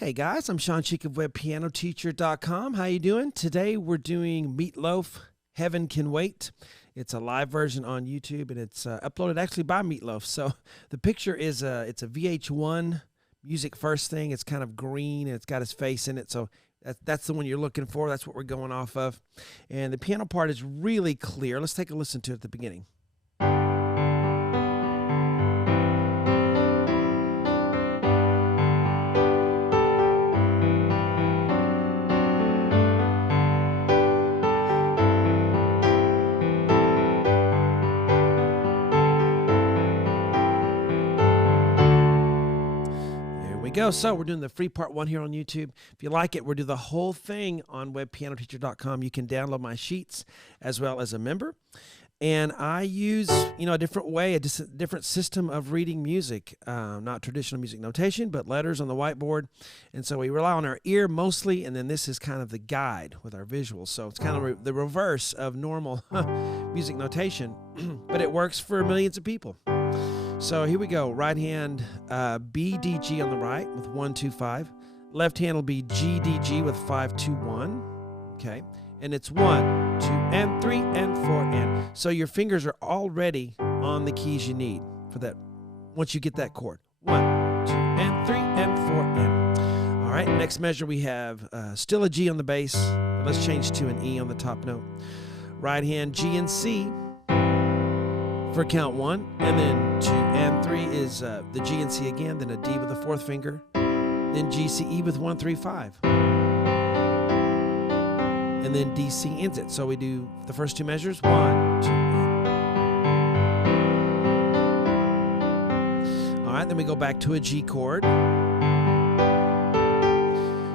Hey guys, I'm Shawn of WebPianoTeacher.com. How you doing? Today we're doing MEATLOAF, Heaven Can Wait. It's a live version on YouTube, and it's uploaded actually by MEATLOAF. So the picture is it's a VH1 music first thing. It's kind of green, and it's got his face in it. So that's the one you're looking for. That's what we're going off of. And the piano part is really clear. Let's take a listen to it at the beginning. Go. So we're doing the free part one here on YouTube. If you like it, we'll do the whole thing on WebPianoTeacher.com. You can download my sheets as well as a member. And I use, a different way, a different system of reading music, not traditional music notation, but letters on the whiteboard. And so we rely on our ear mostly, and then this is kind of the guide with our visuals. So it's kind of the reverse of normal music notation, but it works for millions of people. So here we go. Right hand B, D, G on the right with 1, 2, 5. Left hand will be G, D, G with 5, 2, 1. Okay. And it's 1, 2, and 3, and 4, and. So your fingers are already on the keys you need for that once you get that chord. 1, 2, and 3, and 4, and. All right. Next measure we have still a G on the bass. But let's change to an E on the top note. Right hand G and C for count 1, and then 2 and 3 is the G and C again, then a D with the 4th finger, then G, C, E with 1, 3, 5. And then D, C ends it. So we do the first 2 measures, 1, 2, and. All right, then we go back to a G chord.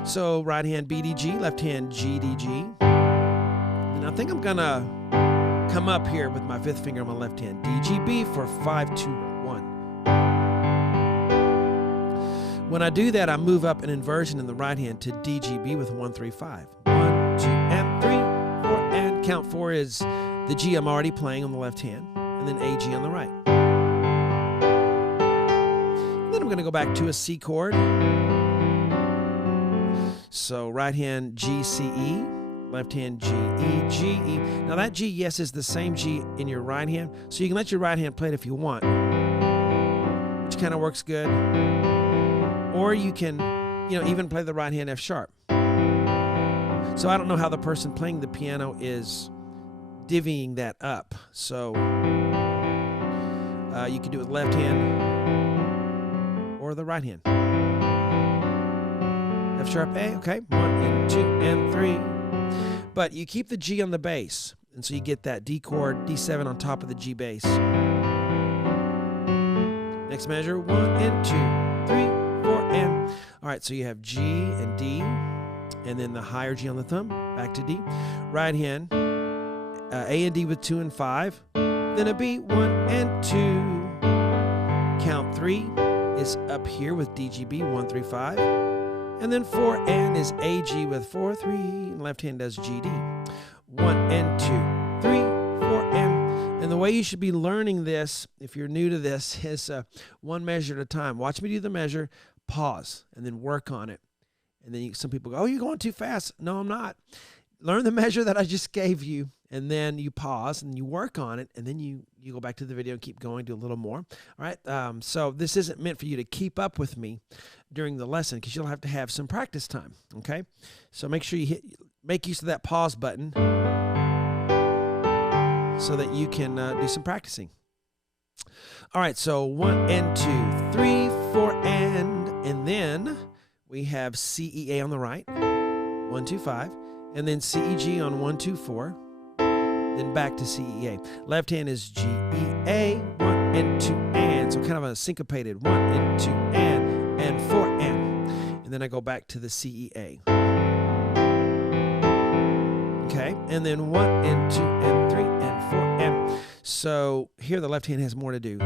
So right hand B, D, G, left hand G, D, G. And I think I'm gonna come up here with my 5th finger on my left hand, D, G, B for 5, 2, 1. When I do that, I move up an inversion in the right hand to D, G, B with 1, 3, 5. 1, 2, and 3, 4, and count 4 is the G I'm already playing on the left hand, and then A, G on the right. And then I'm going to go back to a C chord. So right hand G, C, E. Left hand G, E, G, E. Now that G, yes, is the same G in your right hand, so you can let your right hand play it if you want, which kind of works good. Or you can, even play the right hand F sharp. So I don't know how the person playing the piano is divvying that up. So you can do it with left hand or the right hand. F sharp A, okay. 1 and 2 and 3. But you keep the G on the bass, and so you get that D chord, D7 on top of the G bass. Next measure, 1 and 2, 3, 4, and. All right, so you have G and D, and then the higher G on the thumb, back to D. Right hand, A and D with 2 and 5, then a B, 1 and 2. Count 3 is up here with D, G, B, 1, 3, 5. And then 4 and is A, G with 4, 3, and left hand does G, D. 1 and 2, 3, 4, and. And the way you should be learning this, if you're new to this, is 1 measure at a time. Watch me do the measure, pause, and then work on it. And then some people go, oh, you're going too fast. No, I'm not. Learn the measure that I just gave you, and then you pause, and you work on it, and then you go back to the video and keep going, do a little more. All right, so this isn't meant for you to keep up with me during the lesson, because you'll have to have some practice time, okay? So make sure you make use of that pause button so that you can do some practicing. All right, so 1 and 2, 3, 4, and then we have C, E, A on the right, 1, 2, 5, and then C, E, G on 1, 2, 4, then back to C, E, A. Left hand is G, E, A, 1 and 2, and. So kind of a syncopated 1 and 2, and 4, and then I go back to the C, E, A. Okay, and then 1 and 2, and 3, and 4, and. So here the left hand has more to do.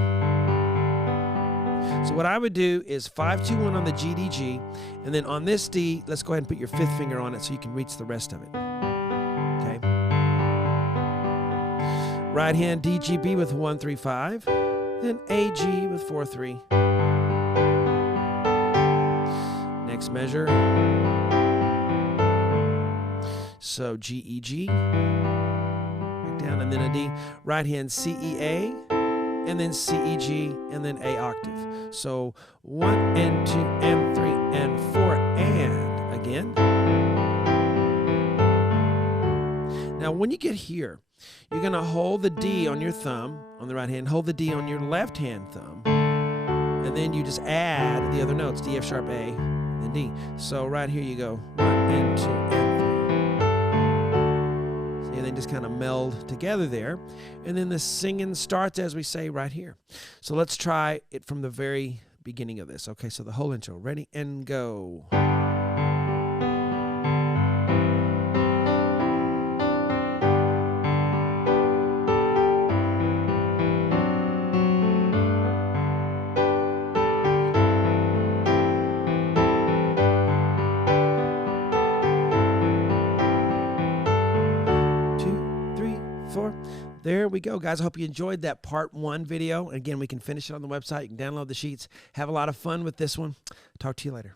So what I would do is 5, 2, 1 on the G, D, G, and then on this D, let's go ahead and put your 5th finger on it so you can reach the rest of it. Okay. Right hand D, G, B with 1, 3, 5, then A, G with 4, 3. this measure. So G, E, G, back down, and then a D. Right hand C, E, A, and then C, E, G, and then A octave. So 1 and 2 and 3 and 4 and again. Now when you get here, you're going to hold the D on your thumb on the right hand, hold the D on your left hand thumb, and then you just add the other notes, D, F sharp, A, and then D. So right here you go 1 and 2 and 3. See, and they just kind of meld together there. And then the singing starts, as we say, right here. So let's try it from the very beginning of this. Okay, so the whole intro. Ready and go. There we go, guys. I hope you enjoyed that part 1 video. Again, we can finish it on the website. You can download the sheets. Have a lot of fun with this one. Talk to you later.